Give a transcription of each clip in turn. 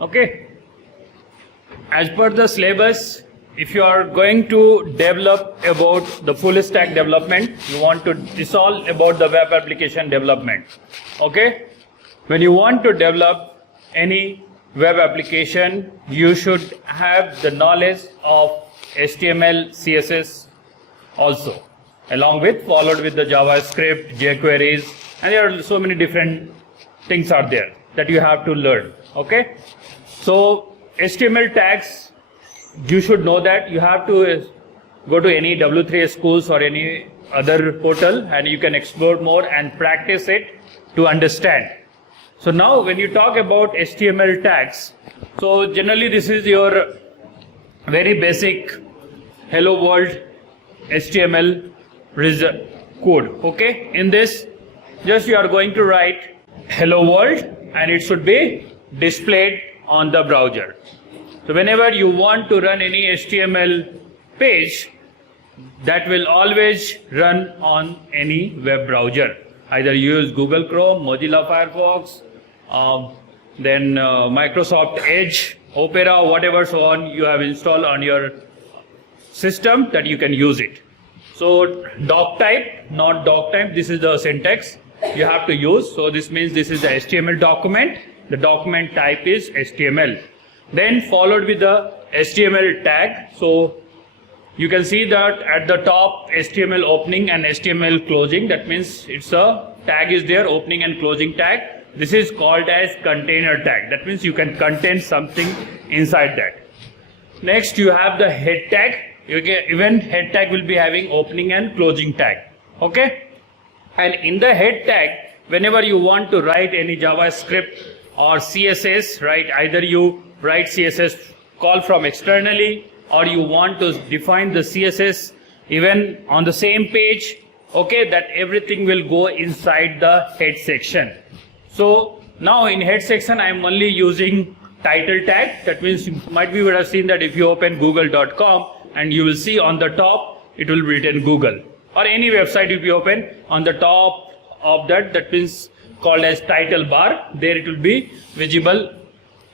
Okay. As per the syllabus, if you are going to develop about the full stack development, you want to, it's all about the web application development. Okay. When you want to develop any web application, you should have the knowledge of HTML, CSS also, along with followed with the JavaScript, jQueries, and there are so many different things are there that you have to learn. Okay. So HTML tags, you should know that. You have to go to any W3 schools or any other portal and you can explore more and practice it to understand. So now when you talk about HTML tags, so generally this is your very basic hello world HTML code. Okay, in this just you are going to write hello world and it should be displayed on the browser. So whenever you want to run any HTML page, that will always run on any web browser. Either use Google Chrome, Mozilla Firefox, then Microsoft Edge, Opera, whatever so on you have installed on your system that you can use it. So doc type, not doc type, this is the syntax you have to use. So this means this is the HTML document. The document type is HTML. Then followed with the HTML tag. So you can see that at the top HTML opening and HTML closing. That means it's a tag is there, opening and closing tag. This is called as container tag. That means you can contain something inside that. Next you have the head tag. Even head tag will be having opening and closing tag. Okay. And in the head tag, whenever you want to write any JavaScript or CSS, right, either you write CSS call from externally or you want to define the CSS even on the same page, okay, that everything will go inside the head section. So now in head section I am only using title tag. That means you might be would have seen that if you open google.com and you will see on the top it will be written Google, or any website if you open on the top of that means called as title bar, there it will be visible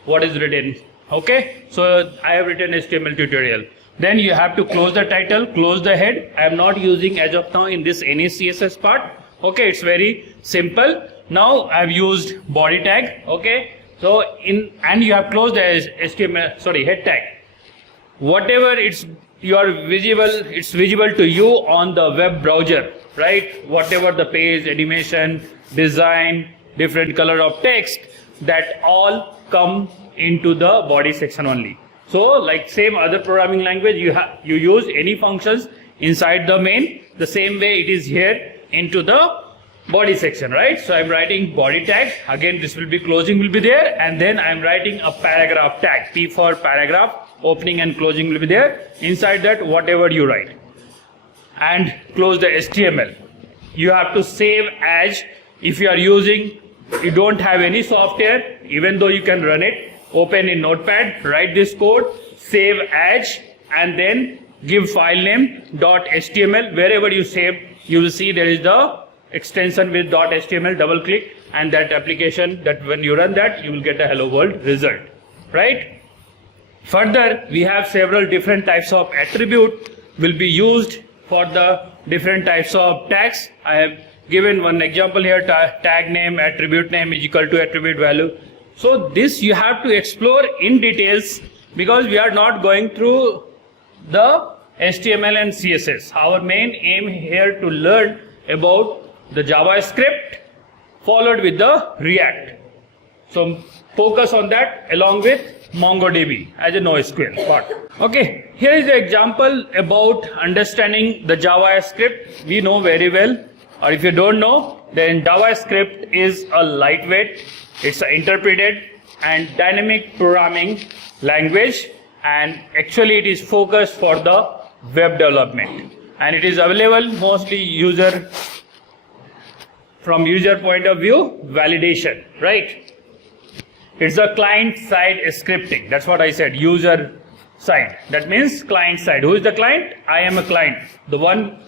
what is written. Okay, so I have written HTML tutorial. Then you have to close the title, close the head. I am not using as of now in this any CSS part. Okay, it's very simple. Now I have used body tag. Okay, so and you have closed the HTML head tag. Whatever it's visible to you on the web browser, right? Whatever the page, animation, design, different color of text, that all come into the body section only. So like same other programming language, you use any functions inside the main, the same way it is here into the body section, right? So I'm writing body tag. Again, this will be closing will be there, and then I'm writing a paragraph tag. P for paragraph, opening and closing will be there. Inside that, whatever you write, and close the HTML. You have to save as. If you are using, you don't have any software, even though you can run it, open in Notepad, write this code, save as, and then give file name .html. Wherever you save, you will see there is the extension with .html. Double click, and that application, that when you run that, you will get a hello world result, right? Further, we have several different types of attribute will be used for the different types of tags. I have given one example here, tag name, attribute name is equal to attribute value. So this you have to explore in details, because we are not going through the HTML and CSS. Our main aim here to learn about the JavaScript followed with the React. So focus on that along with MongoDB as a NoSQL part. Okay, here is the example about understanding the JavaScript. We know very well, or if you don't know, then JavaScript is a lightweight, it's an interpreted and dynamic programming language, and actually it is focused for the web development, and it is available mostly from user point of view validation, right? It's a client side scripting. That's what I said, user side. That means client side. Who is the client? I am a client. The one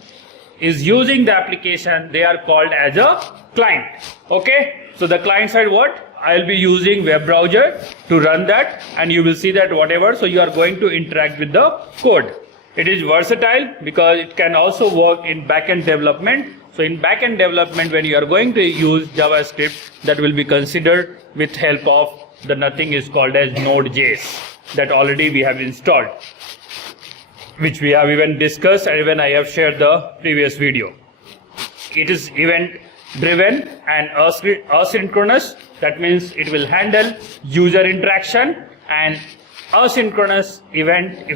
is using the application, they are called as a client. Okay. So the client side what? I'll be using web browser to run that, and you will see that whatever, so you are going to interact with the code. It is versatile because it can also work in backend development. So in backend development, when you are going to use JavaScript, that will be considered with help of the nothing is called as Node.js that already we have installed, which we have even discussed and even I have shared the previous video. It is event driven and asynchronous. That means it will handle user interaction and asynchronous event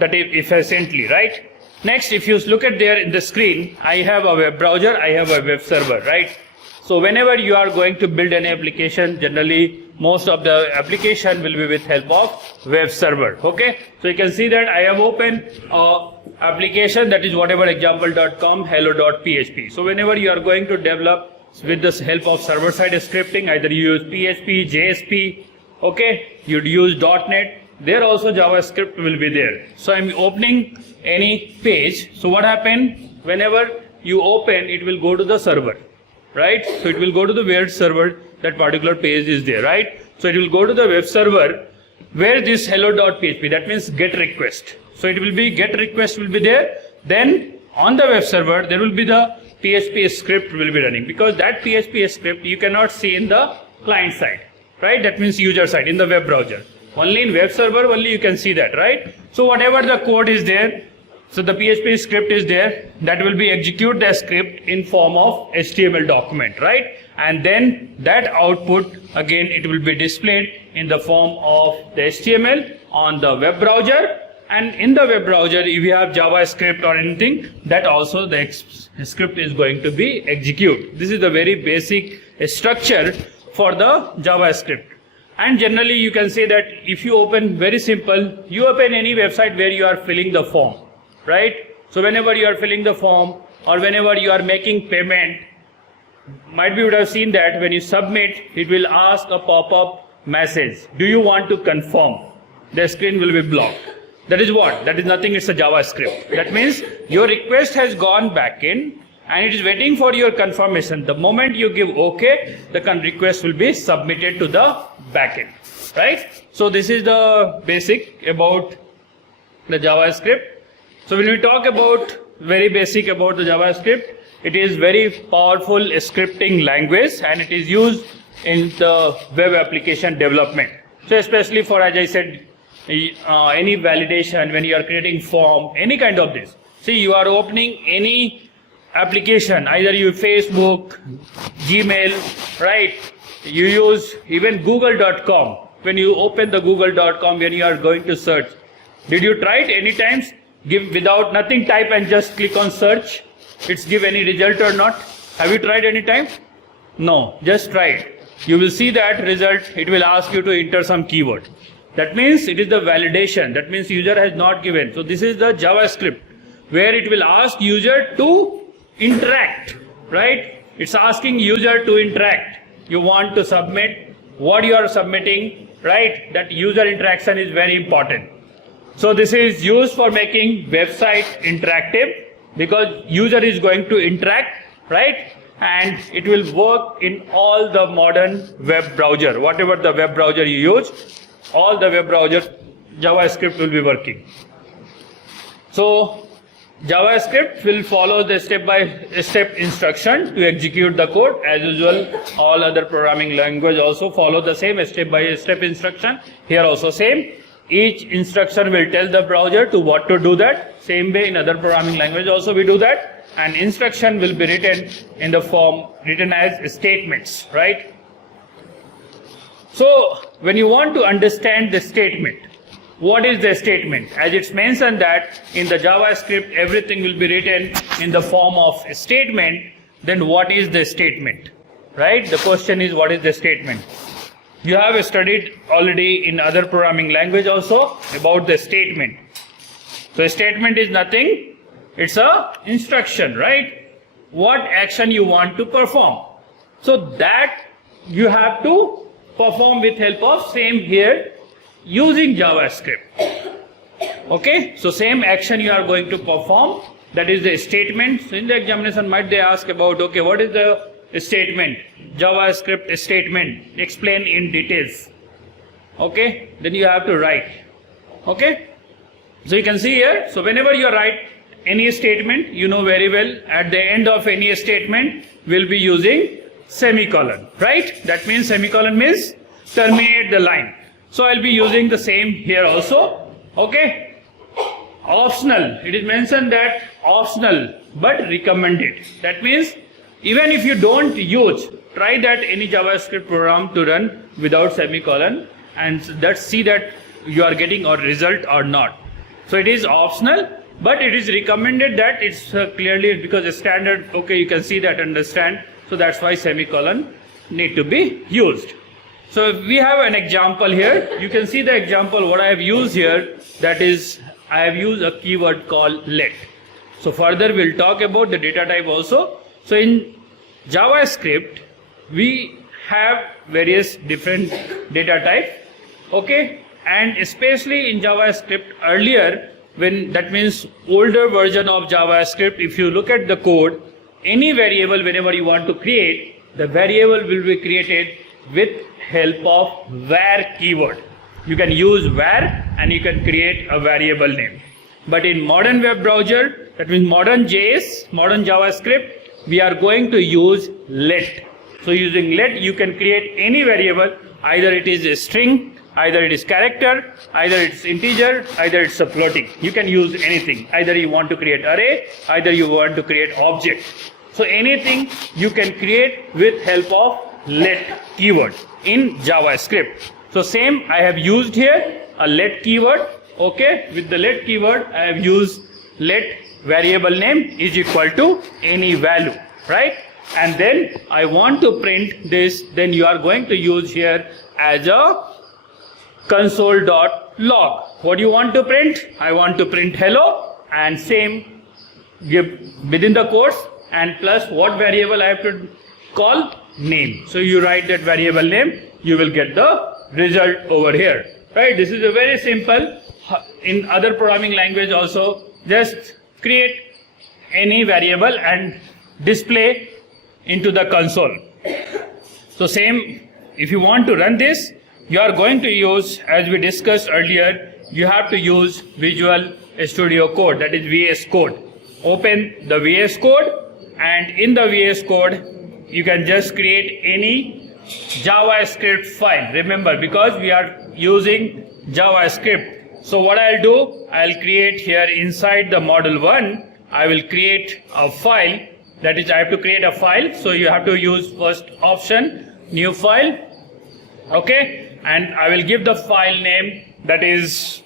efficiently, right? Next, if you look at there in the screen, I have a web browser, I have a web server, right? So whenever you are going to build an application, generally most of the application will be with help of web server. Okay, so you can see that I have opened a application that is whatever example.com hello.php. So whenever you are going to develop with the help of server side scripting, either you use PHP, JSP, okay, you'd use .NET, there also JavaScript will be there. So I'm opening any page. So what happened, whenever you open, it will go to the server, right? So it will go to the web server, that particular page is there, right? So it will go to the web server where this hello.php, that means get request. So it will be get request will be there. Then on the web server, there will be the PHP script will be running, because that PHP script you cannot see in the client side, right? That means user side in the web browser. Only in web server, only you can see that, right? So whatever the code is there, so the PHP script is there, that will be execute the script in form of HTML document, right? And then that output, again, it will be displayed in the form of the HTML on the web browser. And in the web browser, if you have JavaScript or anything, that also the script is going to be executed. This is the very basic structure for the JavaScript. And generally, you can say that if you open, very simple, you open any website where you are filling the form, right? So whenever you are filling the form or whenever you are making payment, might be you would have seen that when you submit, it will ask a pop-up message. Do you want to confirm? The screen will be blocked. That is what? That is nothing, it's a JavaScript. That means your request has gone back in and it is waiting for your confirmation. The moment you give OK, the request will be submitted to the backend, right? So this is the basic about the JavaScript. So when we talk about very basic about the JavaScript, it is very powerful scripting language and it is used in the web application development. So especially for, as I said, any validation, when you are creating form, any kind of this. See, you are opening any application, either you Facebook, Gmail, right? You use even google.com. When you open the google.com, when you are going to search, did you try it any times? Give without nothing, type and just click on search. It's give any result or not? Have you tried any time? No, just try it. You will see that result. It will ask you to enter some keyword. That means it is the validation. That means user has not given. So this is the JavaScript where it will ask user to interact, right? It's asking user to interact. You want to submit what you are submitting, right? That user interaction is very important. So this is used for making website interactive because user is going to interact, right? And it will work in all the modern web browser. Whatever the web browser you use, all the web browser JavaScript will be working. So JavaScript will follow the step-by-step instruction to execute the code. As usual, all other programming language also follow the same step-by-step instruction. Here also same. Each instruction will tell the browser to what to do that. Same way in other programming language also we do that. And instruction will be written in the form written as statements, right? So when you want to understand the statement, what is the statement? As it's mentioned that in the JavaScript everything will be written in the form of a statement, then what is the statement? Right? The question is, what is the statement? You have studied already in other programming language also about the statement. So a statement is nothing, it's a instruction, right? What action you want to perform. So that you have to perform with help of same here using JavaScript. Okay, so same action you are going to perform, that is the statement. So in the examination might they ask about, okay, what is the statement? JavaScript statement, explain in details. Okay, then you have to write. Okay, so you can see here, so whenever you write any statement, you know very well at the end of any statement we'll be using semicolon, right? That means semicolon means terminate the line. So I'll be using the same here also. Okay, optional, it is mentioned that optional but recommended. That means even if you don't use, try that any JavaScript program to run without semicolon and let's see that you are getting a result or not. So it is optional, but it is recommended that it's clearly because it's standard. Okay, you can see that, understand. So that's why semicolon need to be used. So if we have an example here, you can see the example what I have used here, that is I have used a keyword called let. So further we'll talk about the data type also. So in JavaScript we have various different data types. Okay, and especially in JavaScript earlier, when that means older version of JavaScript, if you look at the code, any variable whenever you want to create, the variable will be created with help of var keyword. You can use var and you can create a variable name. But in modern web browser, that means modern JS, modern JavaScript, we are going to use let. So using let you can create any variable, either it is a string, either it is character, either it's integer, either it's a floating. You can use anything. Either you want to create array, either you want to create object. So anything you can create with help of let keyword in JavaScript. So same I have used here a let keyword. Okay, with the let keyword I have used let variable name is equal to any value, right? And then I want to print this, then you are going to use here as a console.log. What do you want to print? I want to print hello, and same give within the quotes and plus what variable I have to call? Name. So you write that variable name, you will get the result over here, right? This is a very simple. In other programming language also, just create any variable and display into the console. So same, if you want to run this, you are going to use, as we discussed earlier, you have to use Visual Studio Code, that is VS Code. Open the VS Code, and in the VS Code you can just create any JavaScript file. Remember, because we are using JavaScript, so what I'll do, I'll create here inside the model 1, I will create a file, that is I have to create a file. So you have to use first option, new file. Okay, and I will give the file name, that is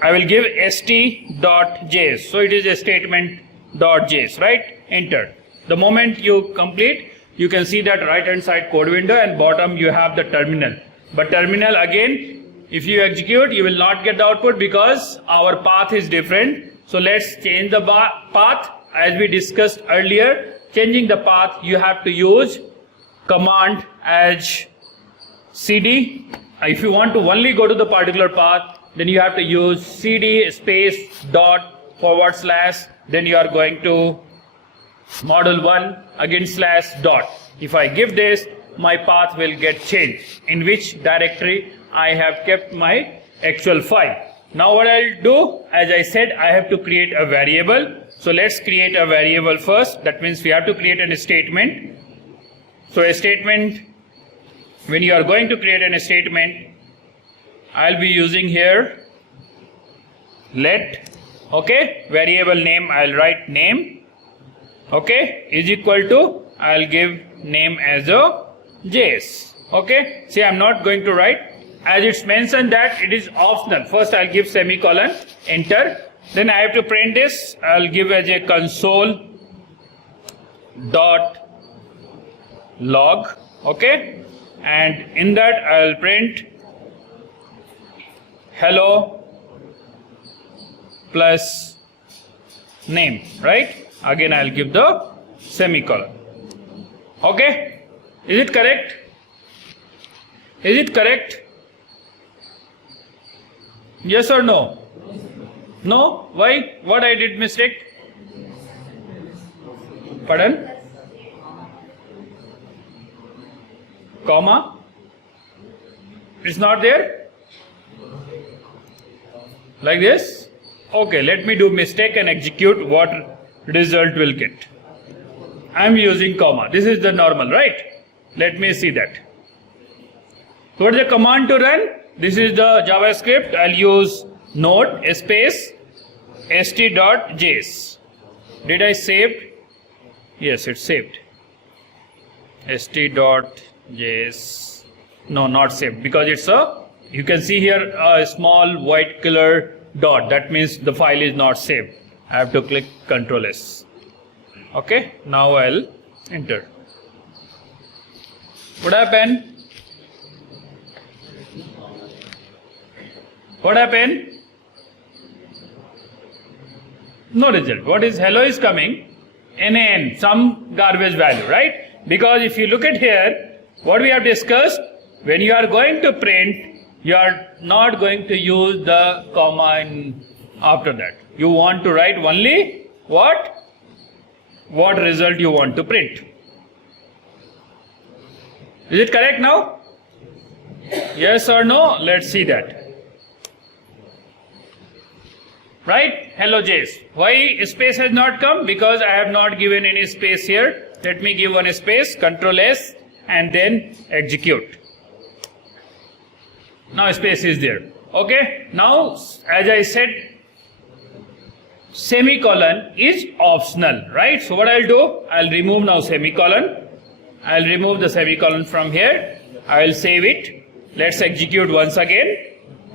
I will give st.js. So it is a statement.js, right? Enter. The moment you complete, you can see that right hand side code window and bottom you have the terminal. But terminal again, if you execute, you will not get the output because our path is different. So let's change the path. As we discussed earlier, changing the path, you have to use command as cd. If you want to only go to the particular path, then you have to use cd space dot forward slash, then you are going to model 1 again slash dot. If I give this, my path will get changed, in which directory I have kept my actual file. Now what I'll do, as I said, I have to create a variable. So let's create a variable first. That means we have to create a statement. So a statement, when you are going to create a statement, I'll be using here let, okay, variable name, I'll write name, okay, is equal to, I'll give name as a JS. Okay, see, I'm not going to write, as it's mentioned that it is optional. First I'll give semicolon, enter, then I have to print this. I'll give as a console dot log, okay, and in that I'll print hello plus name, right? Again I'll give the semicolon. Okay, is it correct? Is it correct? Yes or no? No? Why? What I did mistake? Pardon? comma. It's not there? Like this? Okay, let me do mistake and execute what result will get. I'm using comma. This is the normal, right? Let me see that. What is the command to run? This is the JavaScript. I'll use node space st.js. Did I save? Yes, it's saved. st.js. No, not saved because it's a, you can see here a small white color dot. That means the file is not saved. I have to click Ctrl S. Okay, now I'll enter. What happened? What happened? No result. What is hello is coming? NaN, some garbage value, right? Because if you look at here, what we have discussed, when you are going to print, you are not going to use the comma in after that. You want to write only what result you want to print. Is it correct now? Yes or no? Let's see that. Right? Hello JS. Why space has not come? Because I have not given any space here. Let me give one space, Ctrl S, and then execute. Now space is there. Okay. Now, as I said, semicolon is optional, right? So what I'll do, I'll remove now semicolon. I'll remove the semicolon from here. I'll save it. Let's execute once again.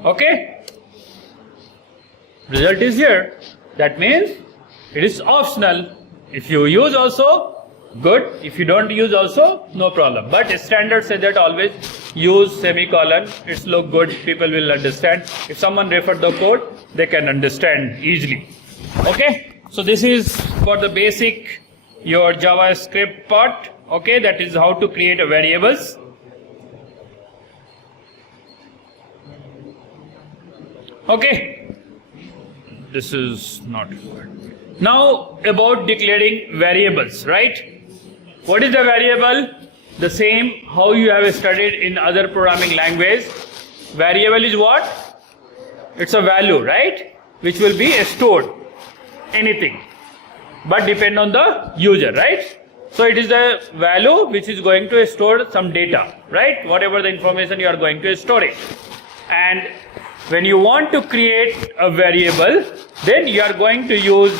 Okay. Result is here. That means it is optional. If you use also, good. If you don't use also, no problem. But standard says that always use semicolon. It's look good. People will understand. If someone refer the code, they can understand easily. Okay. So this is for the basic your JavaScript part. Okay. That is how to create a variables. Okay. This is not good. Now about declaring variables, right? What is the variable? The same how you have studied in other programming language. Variable is what? It's a value, right? Which will be stored. Anything. But depend on the user, right? So it is the value which is going to store some data, right? Whatever the information you are going to store it. And when you want to create a variable, then you are going to use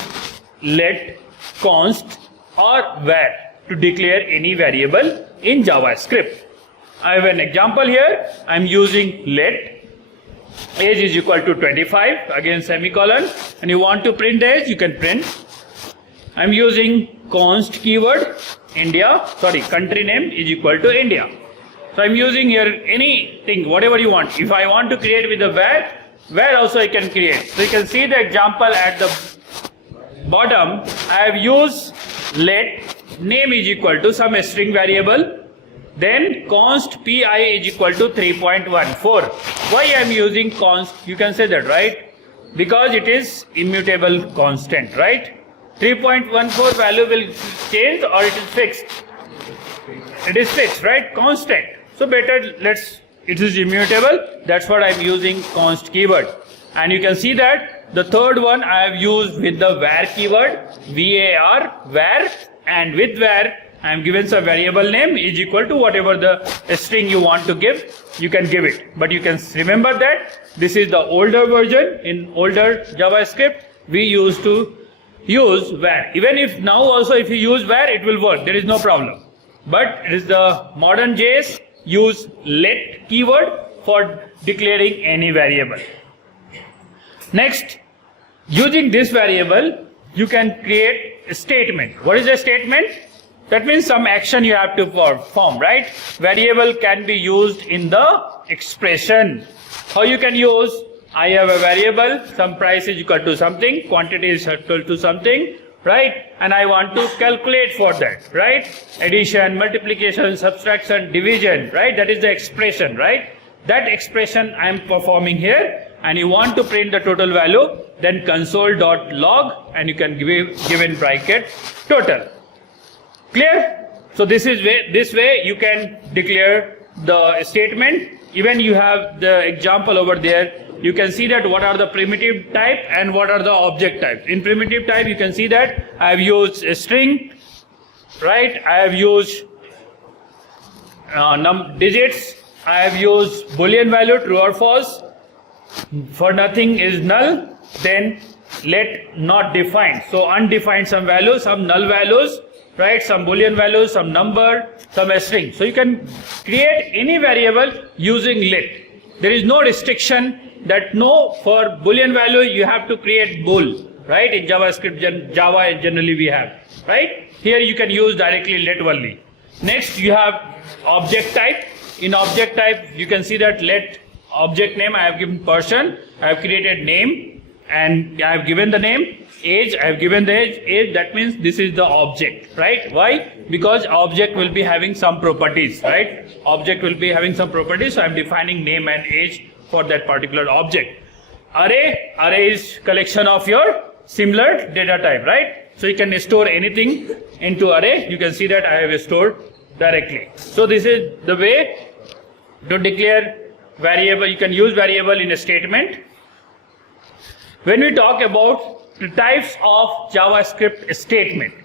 let, const or var to declare any variable in JavaScript. I have an example here. I am using let, age is equal to 25, again semicolon, and you want to print age, you can print. I am using const keyword, country name is equal to India. So I am using here anything, whatever you want. If I want to create with the var also I can create. So you can see the example at the bottom. I have used let name is equal to some string variable. Then const pi is equal to 3.14. Why I am using const? You can say that, right? Because it is immutable constant, right? 3.14 value will change or it is fixed. It is fixed, right? Constant. So better it is immutable. That's what I am using const keyword. And you can see that the third one I have used with the var keyword, var, and with var I am given some variable name is equal to whatever the string you want to give, you can give it. But you can remember that this is the older version. In older JavaScript we used to use var. Even if now also if you use var it will work, there is no problem. But it is the modern JS use let keyword for declaring any variable. Next, using this variable you can create a statement. What is a statement? That means some action you have to perform, right? Variable can be used in the expression. How you can use? I have a variable, some price is equal to something, quantity is equal to something, right? And I want to calculate for that, right? Addition, multiplication, subtraction, division, right? That is the expression, right? That expression I am performing here, and you want to print the total value, then console.log, and you can give in bracket total. Clear? So this way you can declare the statement, even you have the example over there, you can see that what are the primitive type and what are the object type. In primitive type, you can see that I have used a string, right? I have used digits, I have used Boolean value, true or false. For nothing is null, then let not defined. So undefined some values, some null values, right? Some Boolean values, some number, some a string. So you can create any variable using let. There is no restriction that no, for Boolean value you have to create bool, right? In JavaScript, Java generally we have, right? Here you can use directly let only. Next you have object type. In object type you can see that let object name, I have given person, I have created name and I have given the name, age, I have given the age, that means this is the object, right? Why? Because object will be having some properties, right? Object will be having some properties, so I am defining name and age for that particular object. Array is collection of your similar data type, right? So you can store anything into array. You can see that I have stored directly. So this is the way to declare variable. You can use variable in a statement. When we talk about the types of JavaScript statement,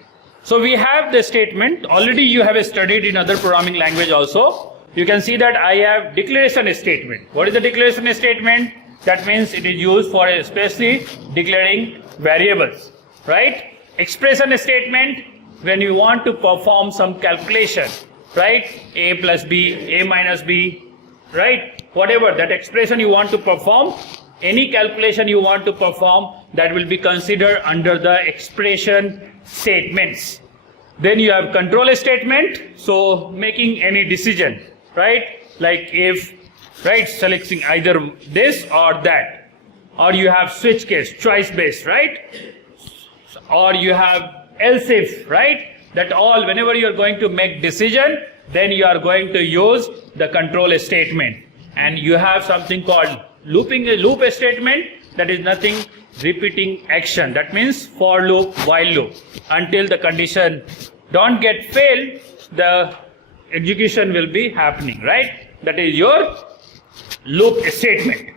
so we have the statement, already you have studied in other programming language also. You can see that I have declaration statement. What is the declaration statement? That means it is used for especially declaring variables, right? Expression statement, when you want to perform some calculation, right? A plus B, A minus B, right? Whatever that expression you want to perform, any calculation you want to perform, that will be considered under the expression statements. Then you have control statement, so making any decision, right? Like if, right, selecting either this or that. Or you have switch case, choice based, right? Or you have else if, right? That all, whenever you are going to make decision, then you are going to use the control statement. And you have something called loop statement, that is nothing repeating action. That means for loop, while loop. Until the condition don't get failed, the execution will be happening, right? That is your loop statement.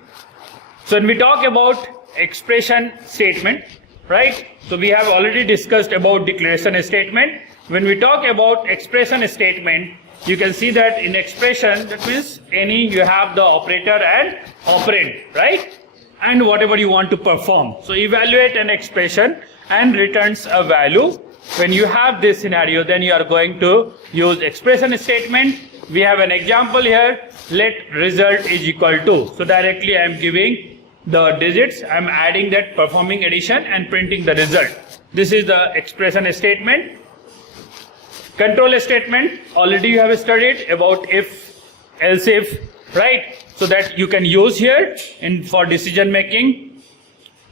So when we talk about expression statement, right? So we have already discussed about declaration statement. When we talk about expression statement, you can see that in expression, that means any, you have the operator and operand, right? And whatever you want to perform. So evaluate an expression and returns a value. When you have this scenario, then you are going to use expression statement. We have an example here, let result is equal to. So directly I am giving the digits, I am adding that, performing addition and printing the result. This is the expression statement. Control statement, already you have studied about if, else if, right? So that you can use here in for decision making.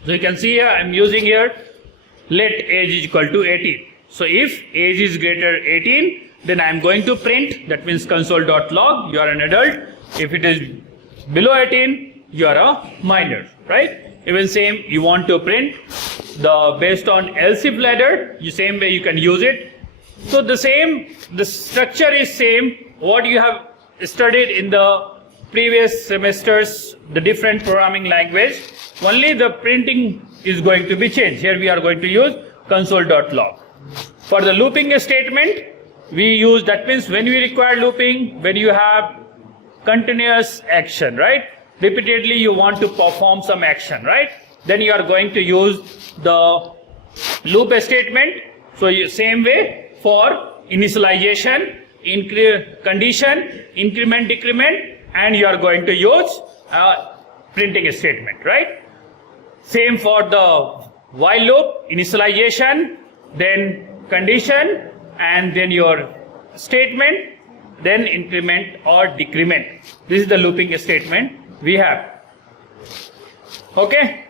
So you can see here, I am using here, let age is equal to 18. So if age is greater 18, then I am going to print, that means console.log, you are an adult. If it is below 18, you are a minor, right? Even same, you want to print the based on else if ladder, same way you can use it. So the structure is same, what you have studied in the previous semesters, the different programming language, only the printing is going to be changed. Here we are going to use console.log. For the looping statement, we use, that means when we require looping, when you have continuous action, right? Repeatedly you want to perform some action, right? Then you are going to use the loop statement. So same way for initialization, condition, increment, decrement, and you are going to use printing statement, right? Same for the while loop, initialization, then condition, and then your statement, then increment or decrement. This is the looping statement we have. Okay.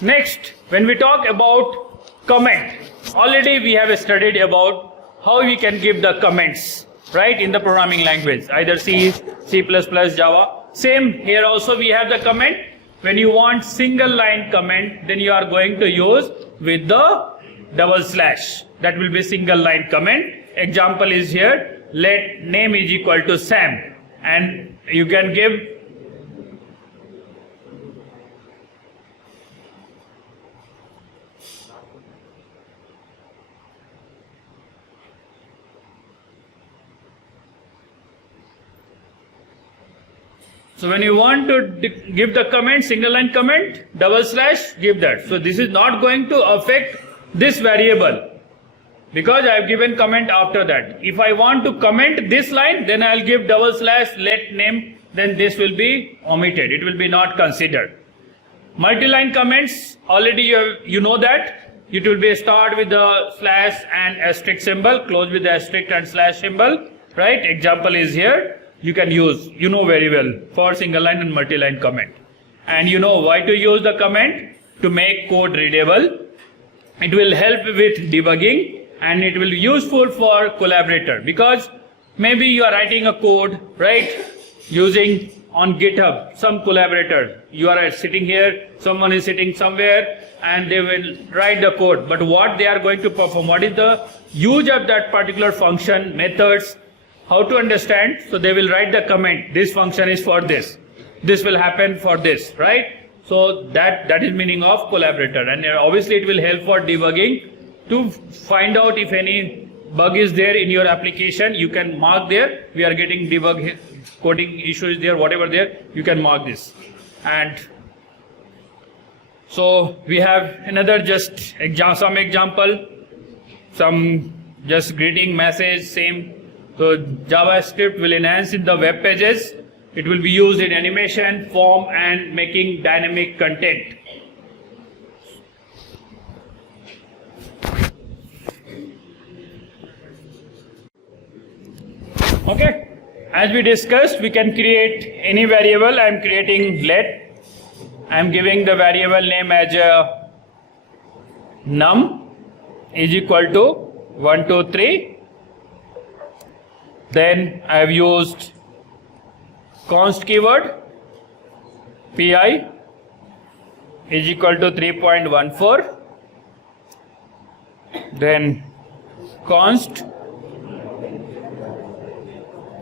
Next, when we talk about comment, already we have studied about how we can give the comments, right, in the programming language, either C, C++, Java. Same here also we have the comment. When you want single line comment, then you are going to use with the double slash. That will be single line comment. Example is here, let name is equal to Sam and you can give so when you want to give the comment, single line comment, double slash, give that. So this is not going to affect this variable because I have given comment after that. If I want to comment this line, then I will give double slash let name, then this will be omitted. It will be not considered. Multi-line comments, already you know that. It will be start with the slash and asterisk symbol, close with the asterisk and slash symbol, right? Example is here. You can use, you know very well, for single line and multi-line comment. And you know why to use the comment? To make code readable. It will help with debugging and it will be useful for collaborator because maybe you are writing a code, right? Using on GitHub, some collaborator. You are sitting here, someone is sitting somewhere and they will write the code. But what they are going to perform, what is the use of that particular function, methods, how to understand? So they will write the comment, this function is for this. This will happen for this, right? So that is meaning of collaborator, and obviously it will help for debugging to find out if any bug is there in your application. You can mark there, we are getting debug coding issues there, whatever there, you can mark this. And so we have another just some example, some just greeting message, same. So JavaScript will enhance in the web pages. It will be used in animation, form and making dynamic content. Okay, as we discussed, we can create any variable. I am creating let. I am giving the variable name as num is equal to 1, 2, 3. Then I have used const keyword, pi is equal to 3.14. Then const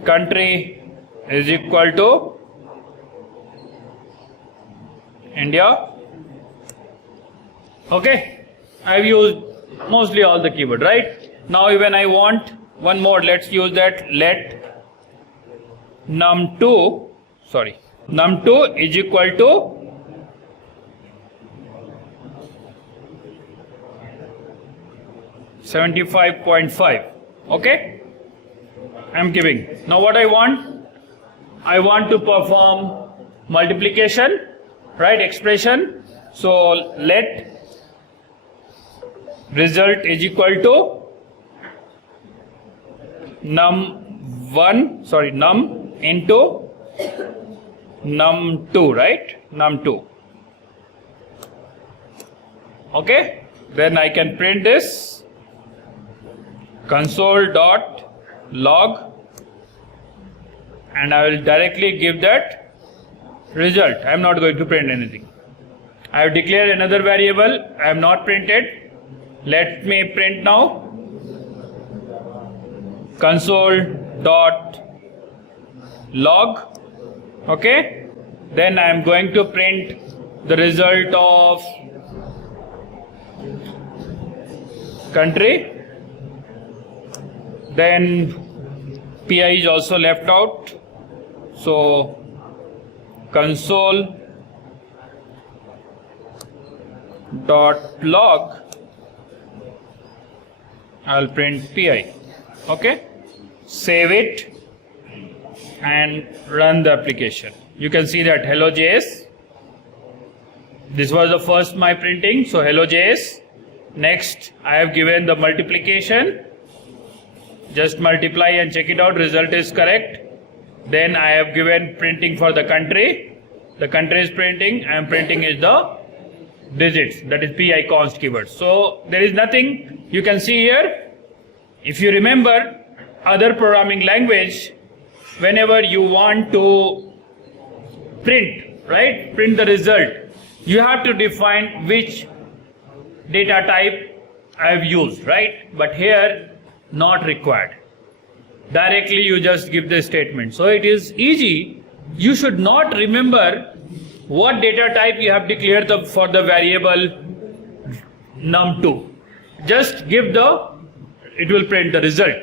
country is equal to India. Okay, I have used mostly all the keyword, right? Now when I want one more, let's use that let num2 is equal to $75.5. Okay, I'm giving. Now what I want to perform multiplication, right? Expression. So let result is equal to num into num2, right? Num2. Okay, then I can print this console.log and I will directly give that result. I am not going to print anything. I have declared another variable. I have not printed. Let me print now. Console.log. Okay, then I am going to print the result of country. Then pi is also left out, so console.log, I'll print pi. Okay, save it and run the application. You can see that hello.js. This was the first my printing, so hello.js. Next I have given the multiplication. Just multiply and check it out, result is correct. Then I have given printing for the country. The country is printing, I am printing is the digits, that is pi const keyword. So there is nothing you can see here. If you remember other programming language, whenever you want to print, right, print the result, you have to define which data type I have used, right? But here not required. directly you just give the statement. So it is easy. You should not remember what data type you have declared for the variable num2. Just give it will print the result,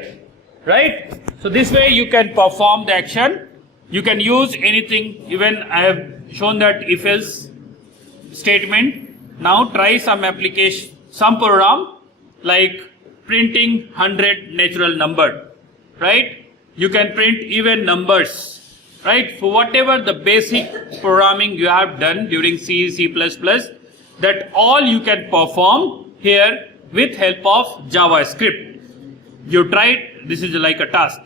right? So this way you can perform the action. You can use anything. Even I have shown that if else statement. Now try some application, some program like printing 100 natural number, right? You can print even numbers, right? For whatever the basic programming you have done during C, C++, that all you can perform here with help of JavaScript. You tried, this is like a task.